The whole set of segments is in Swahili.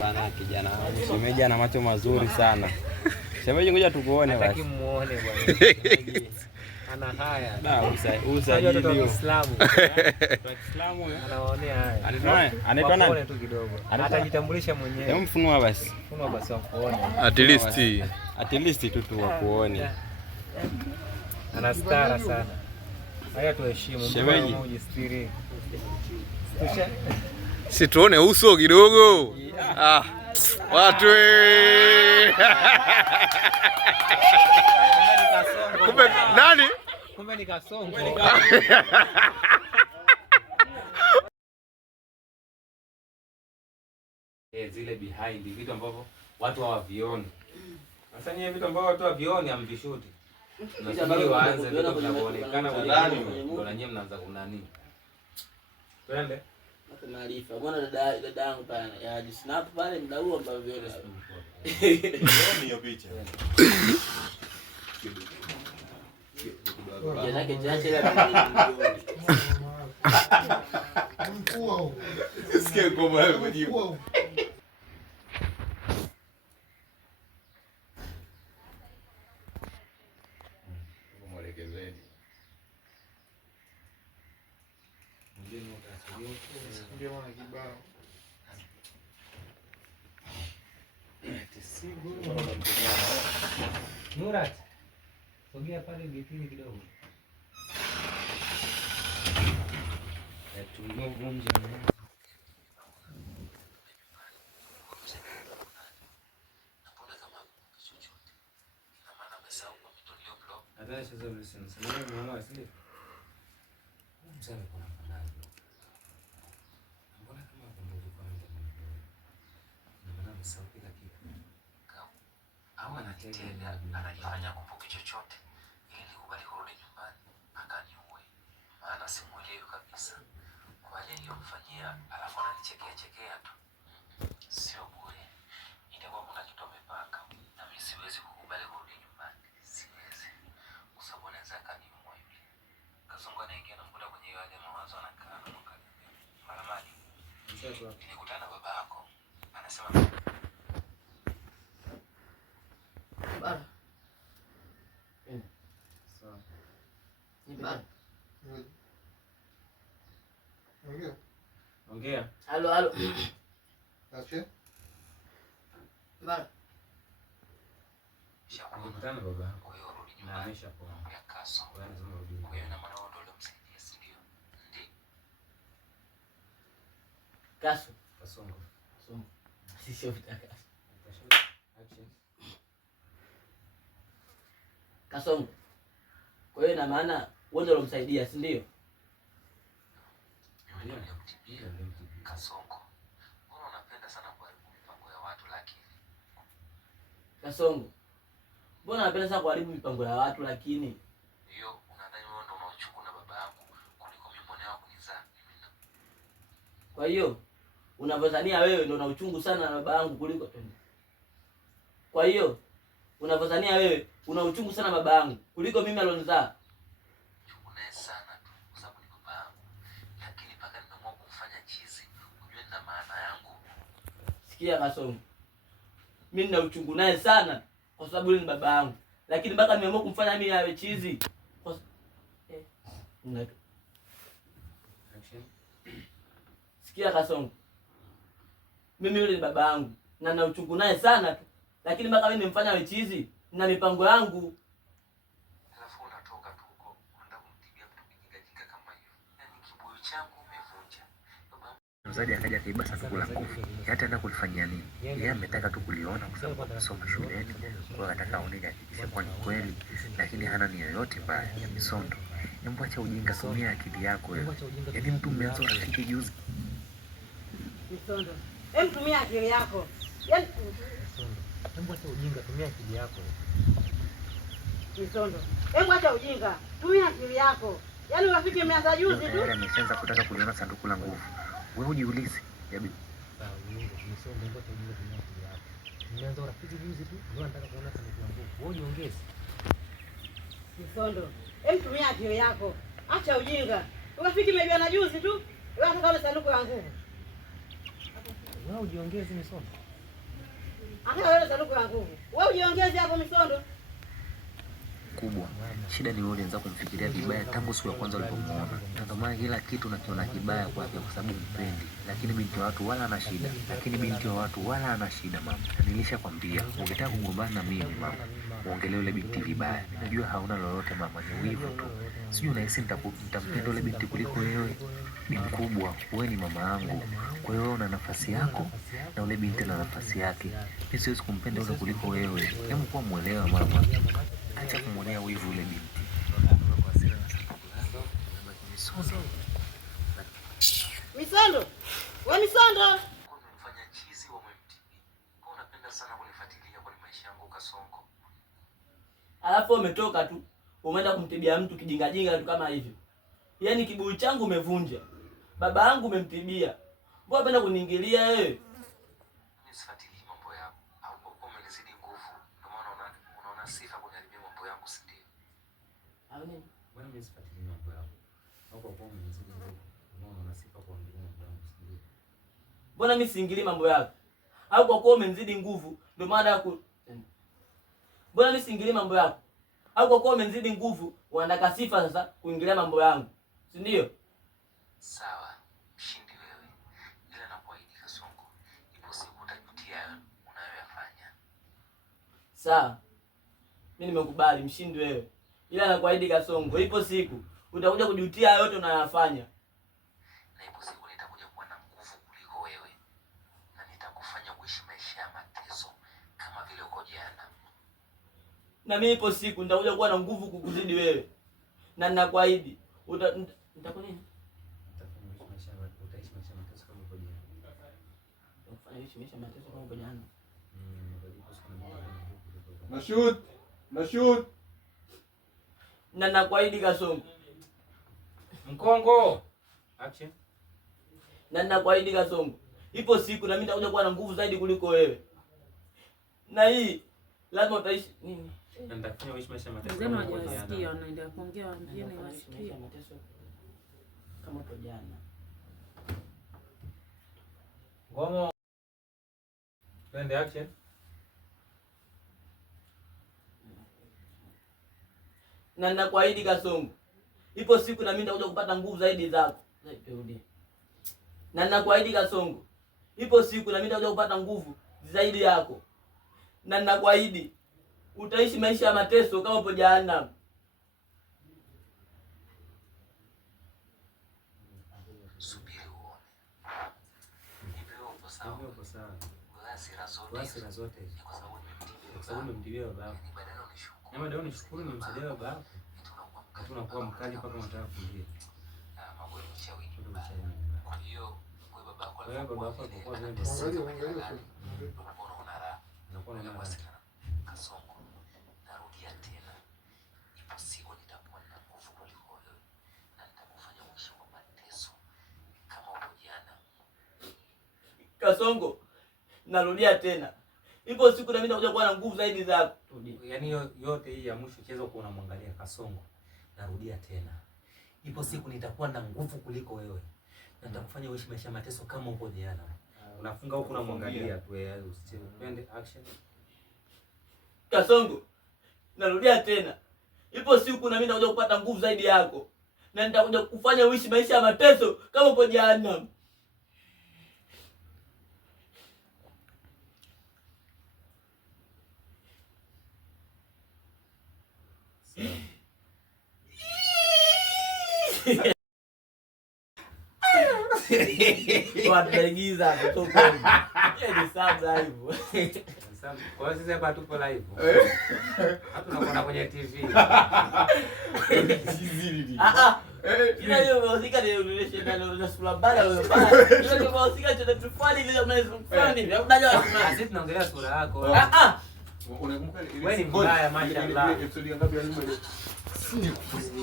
Bana kijana wangu, shemeji ana macho mazuri sana. Shemeji ngoja tukuone basi. Nataka muone bwana. Shemeji ana haya. Da usajili wa Kiislamu. Wa Kiislamu anaonea haya. Anaitwa nani? Muone tu kidogo. Atajitambulisha mwenyewe. Hebu mfunua basi. Funua basi wakuone. At least tu wakuone. Ana stara sana. Haya tuheshimu. Shemeji mujistiri. Si tuone uso kidogo. Ah, watu kumbe nani? Kumbe ni Kasongo. Zile behind vitu ambavyo watu hawavioni. Sasa ni vitu ambavyo watu hawavioni amvishuti. Tunasubiri waanze ndio kuonekana kwenye ndio na nyinyi mnaanza kunani. Twende. Maarifa. Mbona dada yangu pale ya snap pale muda huo ambao vione. Hiyo picha. Yake jache la Mkuu. Sikia kwa wewe mwenyewe. Murat. Sogea pale vitini kidogo. Anajifanya kumbuki chochote ili nikubali kurudi nyumbani akaniue, maana simuelewi kabisa kwa yale niliyomfanyia, alafu ananichekea tu. Sio bure, itakuwa kuna kitu amepanga, na mimi siwezi kukubali kurudi nyumbani, siwezi, kwa sababu anaweza akaniua yule Kasongo. Anaingia na mkuta kwenye yale mawazo, anakaa na mkali mara maji. Nilikutana na baba yako, anasema Bara. Sawa. Ni bara. Ongea. Halo. Acha. Bara. Shakutana baba yako. Kwa hiyo rudi nyumbani. Ameshapoa. Ya Kasongo. Kwa hiyo na maana wao ndio msaidia, si ndio? Ndio. Kasongo. Sisi utaka. Kasongo. Kwa hiyo ina maana wewe ndio unamsaidia, si ndio? Kasongo. Mbona unapenda sana kuharibu mipango ya watu lakini? Kasongo. Mbona unapenda sana kuharibu mipango ya watu lakini? Hiyo unadhani wewe ndio unauchukua na baba yangu kuliko mimi mwanao kunizaa mimi. Kwa hiyo unavyodhania wewe ndio una uchungu sana na baba yangu kuliko twende. Kwa hiyo unavyodhania wewe una uchungu sana baba yangu kuliko mimi alionizaa. Chukunae sana tu kwa sababu ni baba yangu. Lakini paka nimeamua kumfanya chizi, unajua nina maana yangu. Sikia Kasongo. Mimi nina uchungu naye sana kwa sababu yule ni baba yangu. Lakini mpaka nimeamua kumfanya mimi awe chizi. Sikia Kasongo. Mimi yule ni baba yangu na nina uchungu naye sana tu. Lakini mpaka mimi nimfanya awe chizi na mipango yangu. Alafu unatoka tu huko unaenda kumtibia mtu kijinga kama hiyo. Yaani kibuyu changu umevunja. Mzazi akaja kaiba sanduku la nguvu. Hata enda kulifanyia nini? Yeye ametaka tu kuliona kwa sababu amesoma shuleni. Kwa anataka aone hakikisha kwa ni kweli, lakini hana nia yoyote mbaya ya misondo. Hebu acha ujinga, tumia akili yako wewe. Yaani mtu mmeanza rafiki juzi. Misondo. Hebu tumia akili yako. Yaani Hebu acha ujinga, tumia akili yako. Misondo. Hebu acha ujinga, tumia akili yako. Yaani urafiki umeanza juzi tu. Yeye ameshaanza kutaka kuliona sanduku la nguvu. Wewe ujiulize, yabi. Sawa, Misondo, hebu acha ujinga, tumia akili yako. Nimeanza urafiki juzi tu, ndio nataka kuona sanduku la nguvu. Wewe niongeze. Misondo. Hebu tumia akili yako. Acha ujinga. Urafiki umeanza juzi tu. Wewe unataka ile sanduku la nguvu. Wewe ujiongeze Misondo. Hata wewe sanduku la nguvu. Wewe ujiongeze hapo Misondo. Kubwa shida ni wewe ulianza kumfikiria vibaya tangu siku ya kwanza ulipomuona, na ndio maana kila kitu unakiona kibaya kwake kwa sababu mpendi. Lakini binti wa watu wala ana shida, mama. Nilishakwambia ukitaka kugombana na mimi mama, muongelee yule binti vibaya. Najua hauna lolote mama, ni wivu tu. Sijui unahisi nitampenda yule binti kuliko wewe. Ni mkubwa, wewe ni mama yangu. Kwa hiyo wewe una nafasi yako na yule binti ana nafasi yake. Mimi siwezi kumpenda yule kuliko wewe. Hebu kuwa muelewa mama. Acha kumwonea wivu yule binti. Misondo. Wewe Misondo. Unamfanya chizi wa MTV. Kwa unapenda sana kunifuatilia kwa maisha yangu Kasongo. Alafu umetoka tu, umeenda kumtibia mtu kijinga tu kama hivyo. Yaani kibuyu changu umevunja. Baba yangu umemtibia. Mbona unapenda kuniingilia wewe? Mimi sifuatilii mambo yako. Au kwa umenizidi nguvu. Ndio maana unaona sifa kuniharibia mambo yangu, si ndio? Au nini? Mbona mimi sifuatilii mambo yako? Au kwa umenizidi nguvu. Unaona sifa kuniharibia mambo yangu, si ndio? Mbona mimi siingilii mambo yako? Au kwa kuwa umenizidi nguvu ndio maana yako. Mbona mimi siingilii mambo yako? Au kwa kuwa umenizidi nguvu unataka sifa sasa kuingilia mambo yangu, si ndio? Sawa, mshindi wewe. Ila nakuahidi Kasongo, ipo siku utajutia unayoyafanya. Sawa. Mimi nimekubali mshindi wewe. Ila nakuahidi Kasongo, ipo siku utakuja kujutia yote unayofanya. Na ipo siku nitakuja kuwa na nguvu kuliko wewe. Na nitakufanya uishi maisha ya mateso kama vile uko jana. Na mimi ipo siku nitakuja kuwa na nguvu kukuzidi wewe. Na ninakuahidi nitakuwa nini? Utaishi maisha mateso kama uko jana. Utafanya maisha mateso kama uko jana. Na shoot. Na ninakuahidi Kasongo. Mkongo. Action. Na ninakuahidi Kasongo. Ipo siku na mimi nitakuja kuwa na nguvu zaidi kuliko wewe. Na hii lazima utaishi nini? Na nitakufanya uishi maisha mateso. Wenzenu hawajasikia, wanaendelea kuongea, waambieni wasikie. Kama uko jana. Ngomo. Twende action. Na ninakuahidi Kasongo. Ipo siku na mimi nitakuja kupata nguvu zaidi zako. Rudi. Na ninakuahidi Kasongo. Ipo siku na mimi nitakuja kupata nguvu zaidi yako. Na ninakuahidi utaishi maisha ya mateso kama upo jana. Subiri uone. Nipewe upo sawa. Upo sawa. Hasira zote. Kwa sababu nimemtibia baba yako. Nyama leo nishukuru nimemsaidia baba yako. Tunakuwa mkali mpaka unataka kulia. Mambo ya mchawi. Kwa hiyo baba yako alikuwa vile Kasongo. Narudia tena. Ipo siku nitakuwa na nguvu kuliko wewe. Na nitakufanya uishi kwa mateso kama uko jana. Kasongo. Narudia tena. Ipo siku na mimi nitakuja kuwa na nguvu zaidi zako. Yaani yote hii ya mwisho cheza uko unamwangalia Kasongo. Narudia tena. Ipo siku nitakuwa na nguvu kuliko wewe. Na nitakufanya uishi maisha mateso kama uko jana. Unafunga huko unamwangalia tu usipende action. Kasongo. Narudia tena. Ipo siku na mimi nitakuja kupata nguvu zaidi yako. Na nitakuja kufanya uishi maisha ya mateso kama uko jana. Wataigiza kutoka. Ni sabza hivyo. Kwa hiyo sisi hapa tupo live. Hapa tunakwenda kwenye TV. Kila hiyo muziki ni relational na sura bala wewe bala. Ndio muziki cha tufani ile mnazofani. Unajua sisi tunaongelea sura yako. Unakumbuka wewe ni mbaya mashallah. Episode ngapi ya nyuma ile?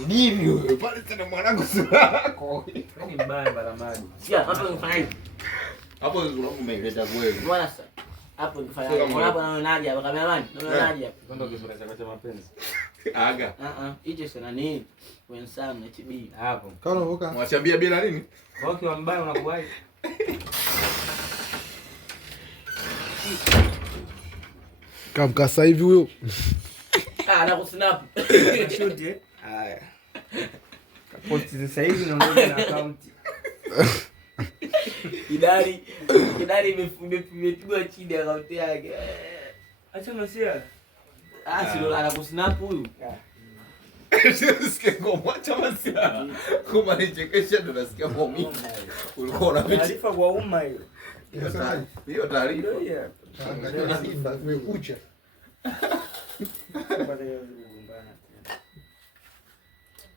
Nini wewe? Pale tena mwanangu sura yako. Wewe ni mbaya baramadi. Sikia hapo unafanya hivi. Hapo ndio umeileta wewe. Bwana sasa. Hapo nifanya hivi. Hapo naonaje hapa kameraman? Naonaje hapa? Ndio kisura cha mapenzi. Aga. Hicho sana nini? Wensam na TB. Hapo. Kama unavuka. Mwachambia bila nini? Ukiwa mbaya unakuwaje? Kamka sasa hivi huyo. Anakusnap. Shoot haya. Kaposti sasa hivi naongeza na account. Kidari imepigwa chini account yake. Acha masia. Sio anakusnap huyu. Sikia ngoma chama sia. Kama nichekesha ndo nasikia maumivu. Ulikuwa unapita. Taarifa kwa umma hiyo. Hiyo taarifa. Angalia umekucha.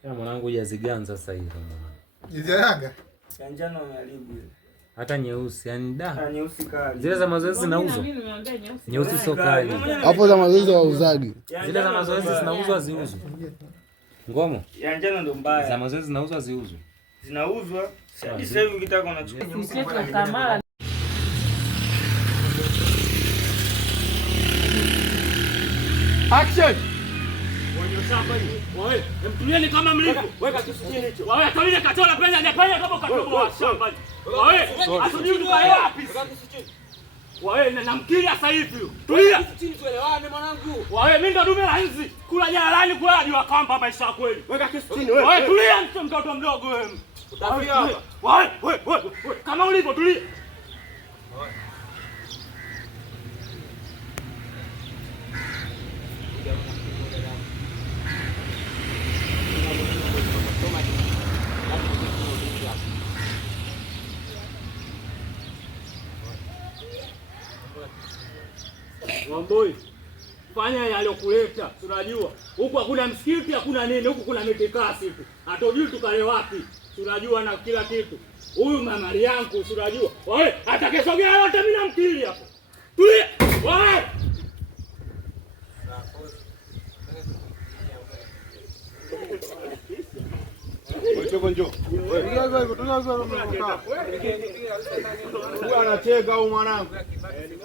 Ya mwanangu hujaziganza sasa hivi mwanangu. Jizayaga. Njano ameharibu ile. Hata nyeusi yani da. Nyeusi kali. Zile za mazoezi zinauzwa. Nyeusi sio kali. Hapo za mazoezi wauzagi. Zile za mazoezi zinauzwa ziuzwe. Ngomo. Ya njano ndo mbaya. Za mazoezi zinauzwa ziuzwe. Zinauzwa. Sasa hivi ukitaka unachukua. Mchezo Kamala. Action. Wewe, mtulieni kama mlipo. Weka kisu chini hicho. Wewe atoile katola penya hajapenya kama ukatoboa shamba. Wewe, asujui tukae wapi? Wewe namkili sasa hivi. Tulia. Kisu chini tuelewane mwanangu. Wewe mimi ndo dume la hizi. Kula jalalani kula hadi wakamba maisha ya kweli. Weka kisu chini wewe. Wewe tulia mtoto mdogo wewe. Utafia hapa. Wewe, kama ulipo tulia. Wamboi, fanya yalokuleta, tunajua. Huku hakuna msikiti, hakuna nini, huku kuna mitikasi tu. Hatujui tukale wapi. Tunajua na kila kitu. Huyu mama yangu tunajua. Wewe, atakesogea yote mimi namkili hapo. Tulia. Wewe. Huyu anacheka au mwanangu?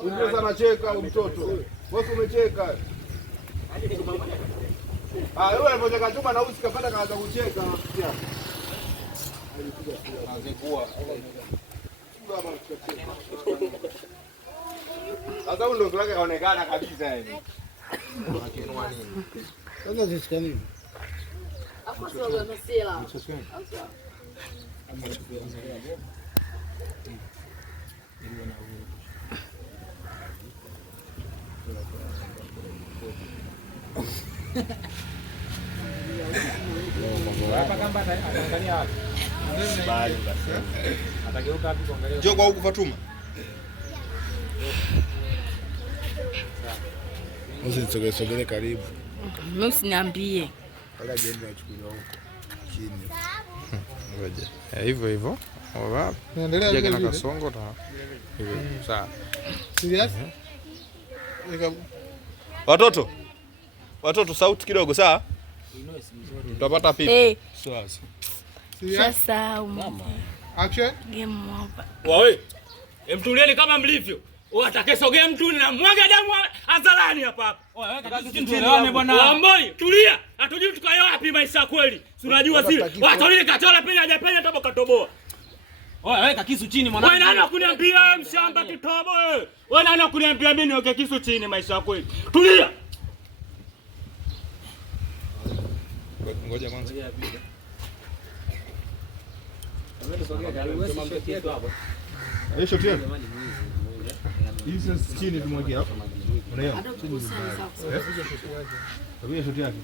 Unaweza anacheka au mtoto? Wewe umecheka. Yule alipocheka chuma na usi kapata kaanza kucheka. Azekua. Sasa huyo ndo kaonekana kabisa yani. Sasa zisikia nini? Hapo sio msela. Hapa kamba anaangalia wapi? Bali basi. Atageuka wapi kuangalia? Njoo kwa huku Fatuma. Usisogele karibu. Mimi usiniambie. Kala jembe achukuliwa huko chini. Ngoja. Hivyo hivyo. Wapi? Naendelea vile na Kasongo na hivyo. Sawa. Serious? Watoto sauti kidogo sawa? Tutapata pipi. Eh. Sawa. Sasa Action. Game over. Wewe, mtulieni kama mlivyo. Watakesogea mtu na mwaga damu hadharani hapa hapa. Tuelewane bwana. Wamboi, tulia. Hatujui tukae wapi maisha kweli. Tunajua zile. Watolie katola penya hajapenya tobo katoboa. Wewe weka kisu chini mwanangu. Wewe nani kuniambia mshamba kitobo wewe? Wewe nani kuniambia mimi niweke kisu chini maisha kweli? Tulia. Ngoja kwanza. Hiyo shoti yako. Hizo chini tumwagia hapo. Unaona? Tabia shoti yake.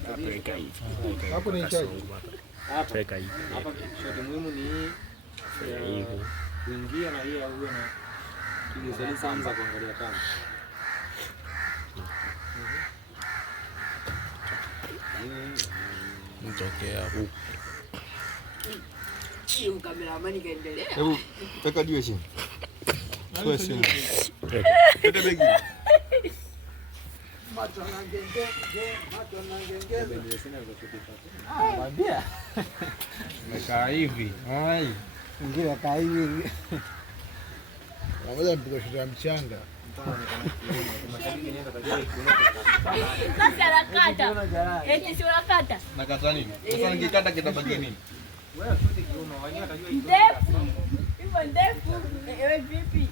Hapo ni chai. Hapa weka hivi. Hapa shoti muhimu ni hii. Kuingia na hiyo au na ile zile sanza kuangalia kama. Mtokea huko. Hiyo kameramani kaendelea. Hebu weka jiwe chini. Kwa chini. Pete begi. Macho na ngenge, macho na ngenge. Mwambia. Mekaa hivi. Hai. Ingia kaa hivi. Pamoja mpige shoti ya mchanga. Sasa nakata. Eti si unakata. Nakata nini? Sasa nikikata kitabaki nini? Wewe shoti kiuno, wenyewe atajua hiyo. Ndefu. Hivyo ndefu. Ewe vipi?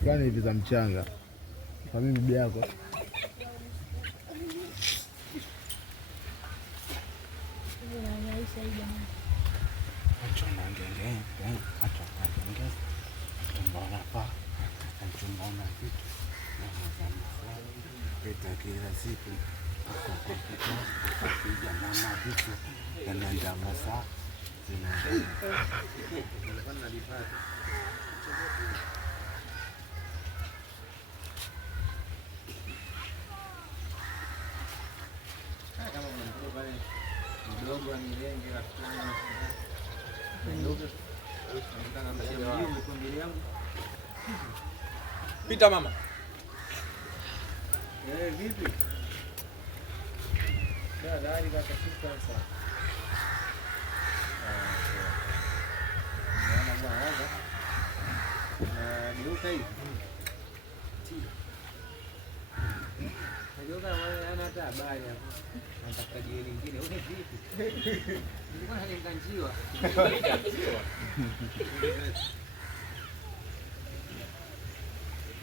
Fulani hivi za mchanga. Kwa mimi bibi yako. Kila siku kuja mama vitu yanaenda masaa pita mama. Vipi? Dari kata sasa. Naona bwana. Niuka hivi. Najua ana hata habari hapo. Nataka jioni nyingine. Wewe vipi? Nilikuwa nalinganjiwa.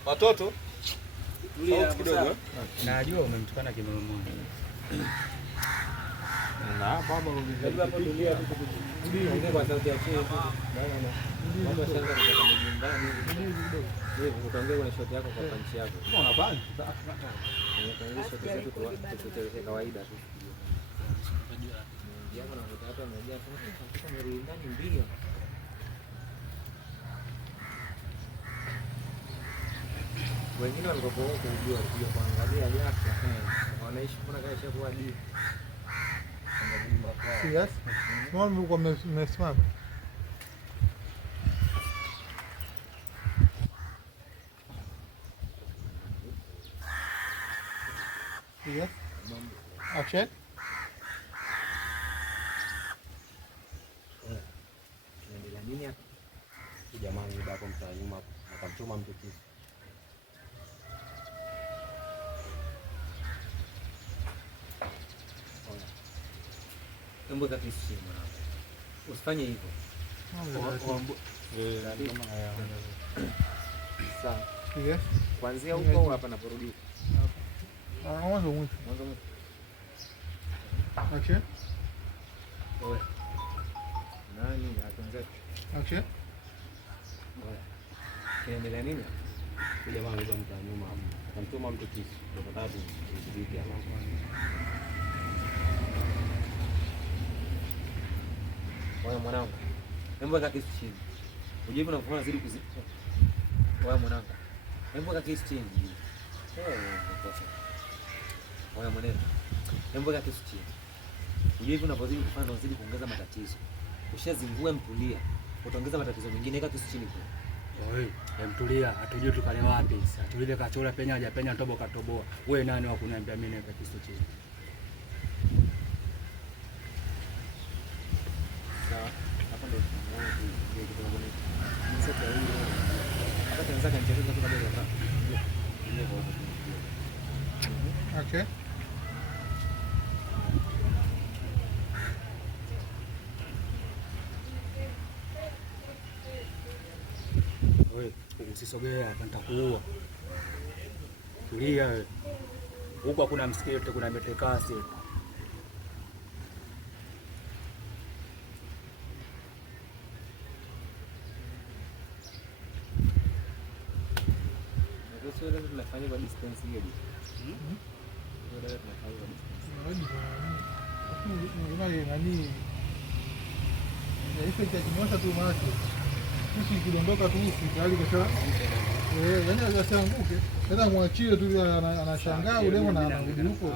Watoto kidogo. Najua umemtukana kimomoni. Na baba hapo tulia tu kuongea kwa sauti ya chini. Mambo sasa kutoka nyumbani kidogo. Wewe utaongea kwa shoti yako kwa punch yako. Unaona punch? Kwa shoti zetu kwa kawaida tu. Jamaa na watu wamejaa kama merindani mbio. Wengine walikuwa kujua kuangalia yake wanaishi kuna kaisha kwa dini. Yes. Mama mlikuwa mmesimama. Yes. Action. Ndio nini hapa? Jamaa ni hapo mtaa nyuma hapo. Akamchoma mtu kisu. Mbona kisi mwanangu? Usifanye hivyo. Sawa. Yes. Kuanzia huko hapa naporudi. Mwanzo mwisho. Action. Oe. Nani ataanza? Action. Oe. Kiendelea nini? Jamaa alikuwa mtaa nyuma hapo. Akamchoma mtu kisu. Kwa sababu ilibidi hapo. Wewe mwanangu. Hebu weka kisu chini. Unajua hivi unakuwa unazidi kuzidi. Wewe mwanangu. Hebu weka kisu chini. Wewe mwanangu. Hebu weka kisu chini. Unajua hivi unapozidi kufanya unazidi kuongeza matatizo. Ushazingue mtulia. Utaongeza matatizo mengine, weka kisu chini kwa. Wewe, mtulia, hatujui tukale wapi. Atulile kachora penya hajapenya tobo katoboa. Wewe nani wa kuniambia mimi naweka kisu chini? Sawa. Hapa ndio tunaona kitu kinachoonekana. Sasa hiyo. Hapa tunaanza kancheza tu kabla ya. Okay. Wewe, usisogea hapa nitakuua. Tulia wewe. Huko hakuna msikiti, kuna metekasi. Sio leo tunafanya kwa distance hiyo. Leo tunafanya kwa distance. Nani? Hicho cha kimosha tu macho. Sisi kudondoka tu tayari kesho. Yaani asianguke. Sasa mwachie tu anashangaa ule na anarudi huko.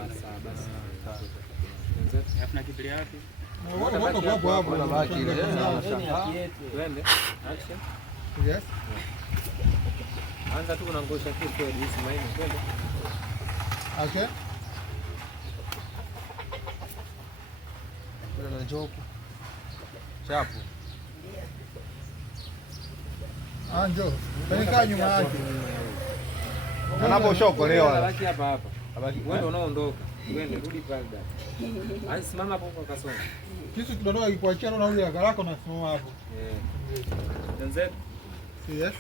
Hafuna kitu yapi? Wako hapo hapo na baki ile. Twende. Action. Yes. Anza tu kunangosha kitu kwa hizi maini. Twende. Okay. Kuna na jopo. Chapu. Anjo, peleka nyuma yake. Anaposhokolewa. Baki hapa hapa. Wewe ndio unaondoka. Twende rudi pale dada. Basi simama hapo kwa Kasongo. Kisu kidondoka kikuachia na ule haraka yako na simama hapo. Tanzania. Yes.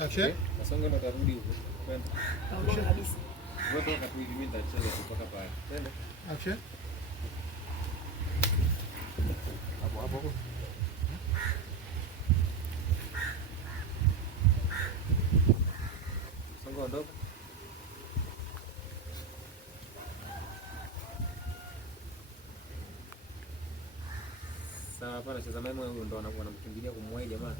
Action. Kasongo ndo tarudi huko. Twende. Kabisa kabisa. Wewe toka tu mimi nitacheza kutoka pale. Twende. Action. Hapo. Songo ondoka. Sawa, hapa anacheza memo huyo ndo wanamkimbilia kumwahi jamaa.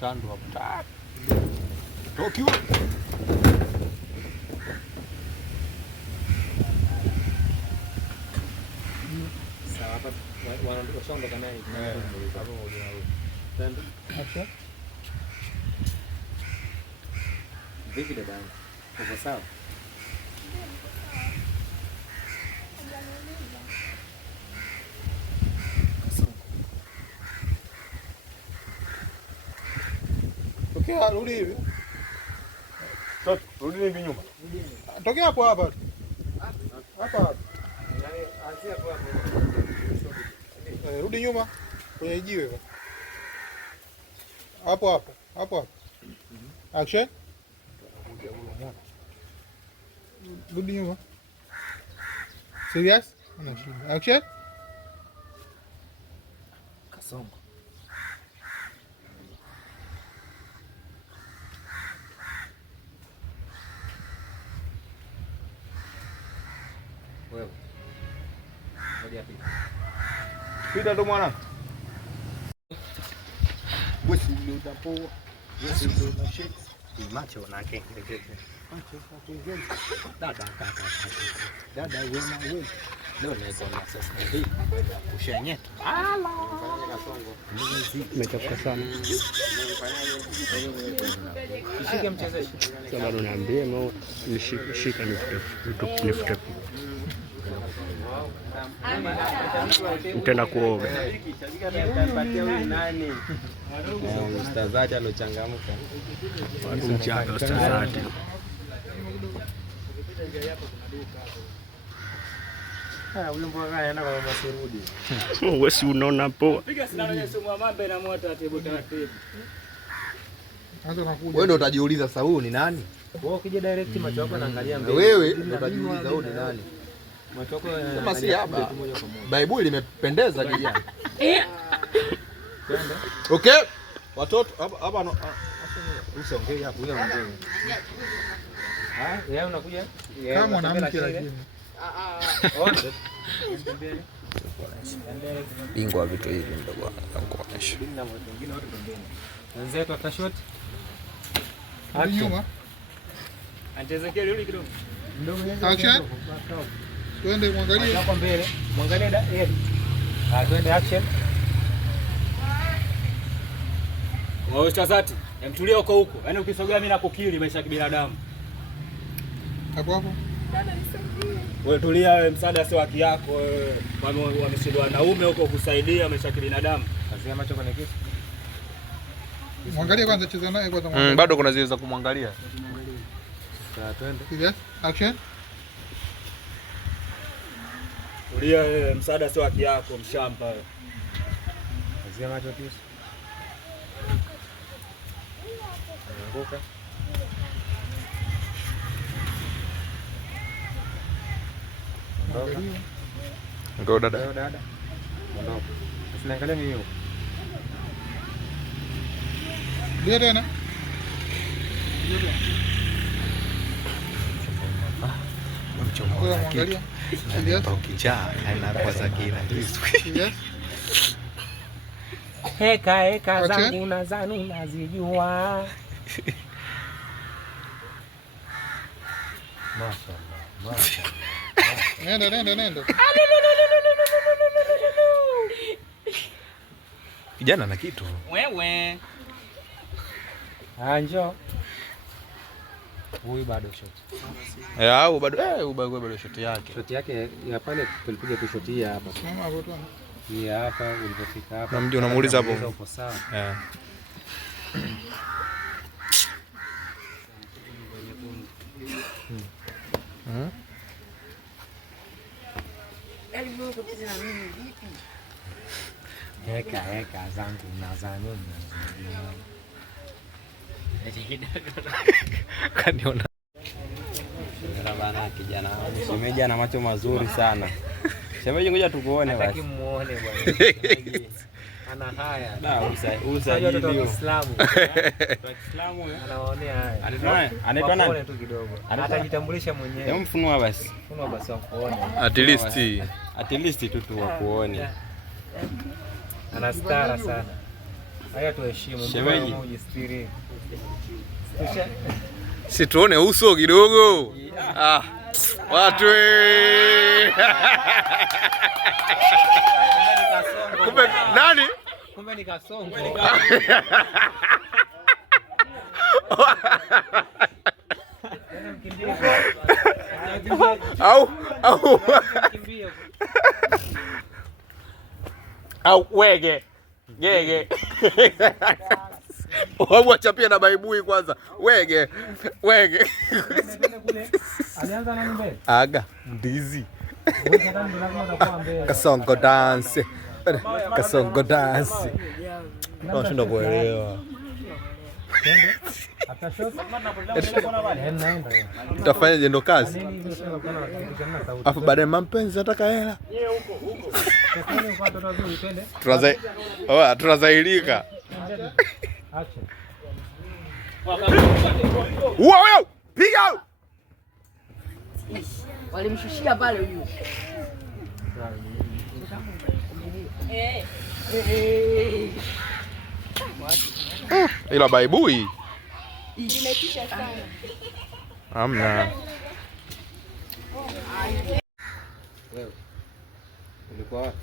Tando hapo. Tokiwa. Sawa, hapa wanaondoka naye. Hapo moja huyo. Twende. Action. Vipi dada yangu? Uko sawa? Tokea rudi hivi. Rudi hivi nyuma. Tokea hapo hapa. Hapa. Anzia hapo hapo. Rudi nyuma kwenye jiwe. Hapo. Action. Rudi nyuma. Serious? Anashinda. Action. Kasongo. Wewe. Ngoja pita. Pita ndo mwanangu. Wewe ndio utapoa. Wewe ndio unashika. Macho na kenge. Dada wewe. Leo naweza na sasa hivi. Ushenyeta. Umechoka sana. Shika mchezaji. Sasa bado niambie no nishika nifute. Nitaenda kuoga. Mstazaji alochangamka. Mchaga mstazaji. Huyo mbona anaenda kwa mama Serudi. Wewe si unaona poa. Piga sindano ya sumu mambe na moto taratibu. Wewe ndio utajiuliza sasa huyu ni nani? Wewe ukija direct macho yako naangalia mbele. Wewe ndio utajiuliza huyu ni nani? Macho yako kama si hapa. Baibuli limependeza kijana. Twende. Okay. Watoto hapa usiongee hapo huyo ongea. Yeye unakuja? Kama mwanamke lakini. Bingwa wa vitu hivi mdogo wangu kuonesha. Wenzetu atashot. Nyuma. Antezekeli yule kidogo. Action. Twende muangalie. Hapo mbele. Muangalie yeye. Twende action. Wewe Tazati, mtulie huko. Yaani ukisogea mimi nakukili maisha ya kibinadamu. Hapo. Wewe tulia, wewe msaada sio haki yako wewe. Wameshindwa wanaume huko kusaidia maisha ya kibinadamu. Kazia macho kwenye kisu. Muangalie kwanza, cheza naye kwanza. Bado kuna zile za kumwangalia. Sawa, twende. Yes. Action. Tulia wewe, msaada sio haki yako, mshamba wewe. Kazia macho kisu. Anguka. Ndio dada. Dada. Ondoka. Usiniangalie mimi huko. Ndio tena. Muangalia. Ukijaa anapoza kila kitu. Yes. Heka zangu na zanu nazijua. Nenda. Kijana na kitu. Wewe. Njoo. Huyu bado shot. Au bado shot yake. Shot yake ya pale tulipiga tu shot hii hapa. Mama hapo tu. Hii hapa ulipofika hapa. Na mje unamuuliza hapo. Uko sawa. kupita na mimi vipi? Heka zangu mnazani kaniona bana kijana. Shemeji ana macho mazuri sana. Shemeji ngoja tukuone basi. Nataki muone bwana. Shemeji ana haya. Usajili wa Kiislamu. Kiislamu anawaonea haya. Anaitwa nani? Tu kidogo. Atajitambulisha mwenyewe. Hebu mfunua basi. Funua basi wakuone. At least tu wakuone. Ana stara sana. Haya tuheshimu. Shemeji. Ujistiri. Si tuone uso kidogo. Watu kumbe nani? Kumbe ni Kasongo. Au wege. Gege. Wacha pia na baibui kwanza. Wege. Alianza nani mbele? Aga ndizi. Kasongo dance. Kasongo dance. Tunashinda kuelewa. Utafanya jendo kazi. Afu baadaye mapenzi nataka hela. Tunazailika. Wow! Piga! Walimshushia pale juu. Ila baibui. Imetisha sana. Hamna. Wewe. Ulikuwa wapi?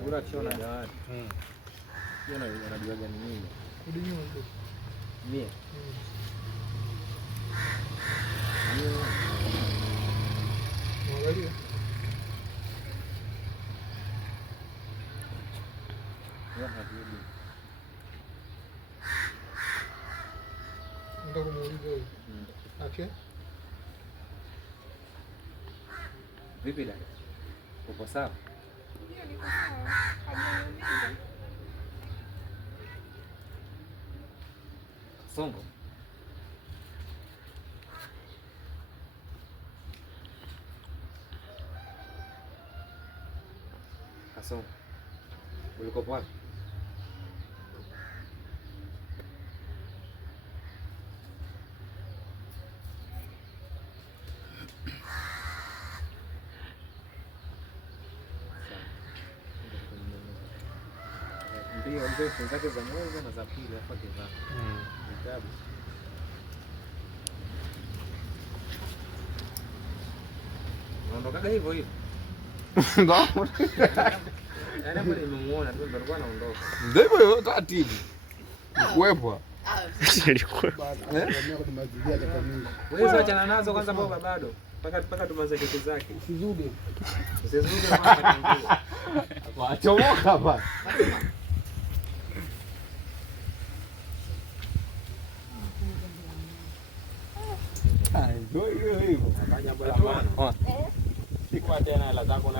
Ngura chona jawadi. Yona unajua gani nini? Mie. Mwangalia. Ndio kumuuliza huyo. Acha. Vipi dada? Uko sawa? Songo. Kasongo. Ulikuwa wapi? Ndio ndefu zake za mwanzo na za pili hapa kivaa. Vitabu. Unaondokaga hivyo hivyo. Ndio. Yaani hapo nimemuona tu ndio alikuwa anaondoka. Ndio hivyo taratibu. Kuwepo. Wewe achana nazo kwanza baba bado. Mpaka tumaze kitu zake. Usizuge. Usizuge mama. Achomoka hapa.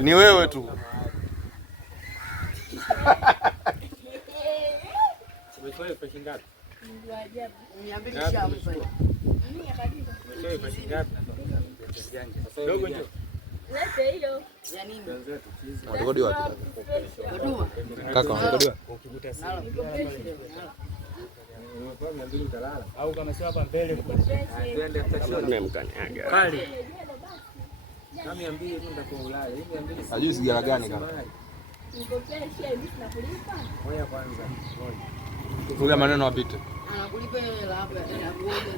Ni wewe tu. Umetoa pesa ngapi? Ndio ajabu. 200 shamu pale. Mimi akadiba. Umetoa pesa ngapi? Dogo njoo. Lete hiyo. Ya nini? Watakodi wapi? Huduma. Kaka, watakodi. Ukikuta simu. Au kama sio hapa mbele twende after mkanyaga. Kali. Kama 200 tu ndakuwa Ulaya. Hivi 200. Hajui sigara gani kaka? Nikopesha hivi tunakulipa. Ngoja kwanza. Ngoja maneno apite. Anakulipa hela hapa ya kuoga.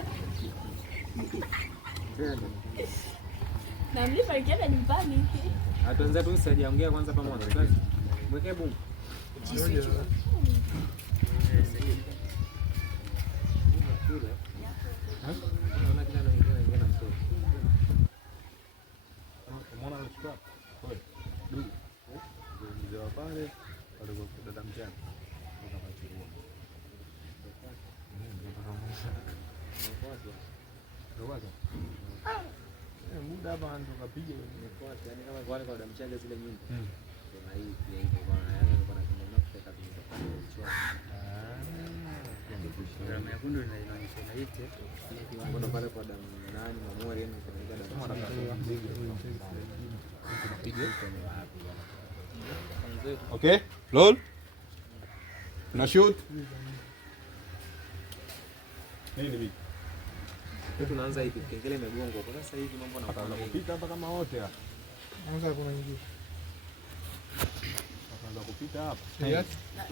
Namlipa nikienda nyumbani. Hata wenzetu usijaongea kwanza pamoja. Sasa mwekee bumu. Pale walikuwa dada mjane. Muda hapa ndo kapiga nifuate, yani kama wale kwa damchaga zile nyimbo. Na hii pia hivyo bwana, yani nilikuwa nakimbia kufika vitu kwa kichwa. Drama ya kundu inaonyesha inaite. Ngono pale kwa damu nani mamori yani kwa damu. Okay, roll. Na shoot. Nini hivi? Tunaanza hivi kengele imegongo. Kwa sasa hivi mambo yanaanza kupita hapa kama wote hapa. Anza kuna nyingine. Tunaanza kupita hapa.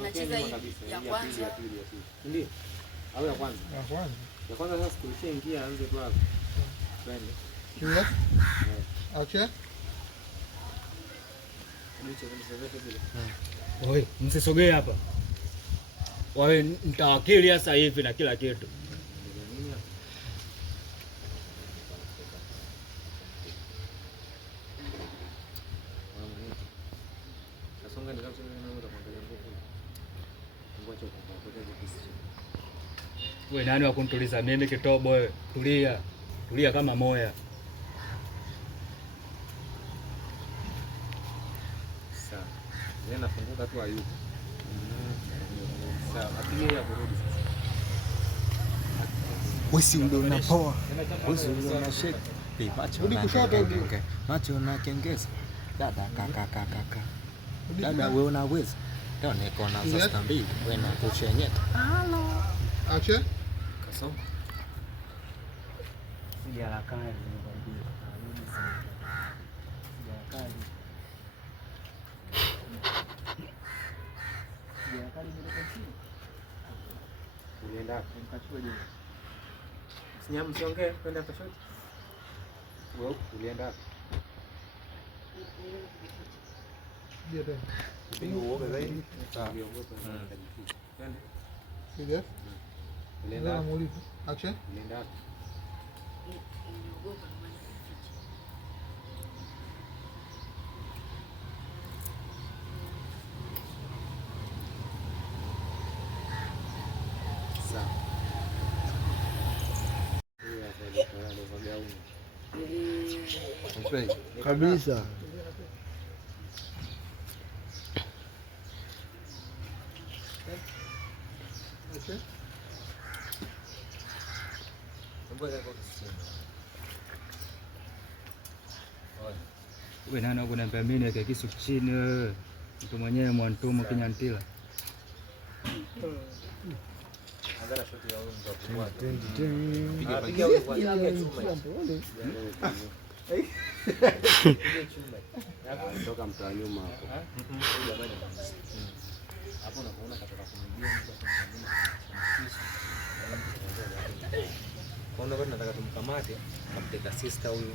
Nacheza hii ya kwanza. Ndio. Au ya kwanza? Ya kwanza. Ya kwanza sasa tulishaingia anze tu hapo. Twende. Kiasi? Acha. Oi, msisogee hapa. Wawe mtawakili sasa hivi na kila kitu. Wewe nani wa kunituliza mimi kitobo wewe? Tulia. Tulia kama moya. Sawa. Yeye nafunguka tu hayupo. Sawa, apige ya kurudi sasa. Wesi ule unapoa. Wesi ule unashake. Macho na kengeza. Macho na kengeza. Dada kaka. Dada wewe unaweza. Leo niko na sasa mbili. Wewe na kushenyeta. Halo. Acha. Kasoma. Sija la kali nikwambia. Sija la kali. Sija la kali ndio chini. Ulienda nikachukua jini. Sinyam msiongee kwenda hapa shoti. Wewe ulienda wapi? Ndio tena. Ndio uoga zaidi. Sawa. Niliogopa na nikajificha. Twende. Sija. Ulienda wapi? Muulize. Acha. Ulienda wapi? Kabisa. Okay. Wewe nani unaniambia mimi niweke kisu chini wewe? Mtu mwenyewe mwantumu kinyantila. Angalia shoti ya huyu mzee. Piga Toka mtaa nyuma hapo. Hapo unaona katoka kumjia mtu kwa nini nataka tumkamate ampeleka sister huyu.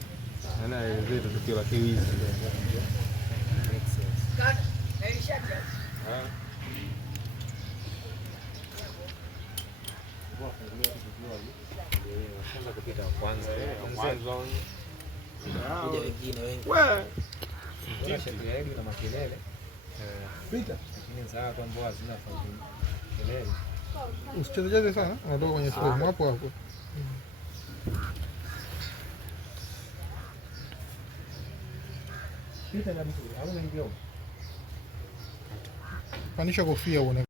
Ana ndio tukio la kiwizi. Kaka, na ilishati. Kwa fungulia tukio hivi. Ndio kwanza kupita kwanza kuja wengine wengi. Wewe. Kuna sheria yake na makelele. Pita. Lakini saa kwamba hazina kelele. Usichezecheze sana, unatoka kwenye frame hapo. Pita na mtu, au unaingia. Panisha kofia uone.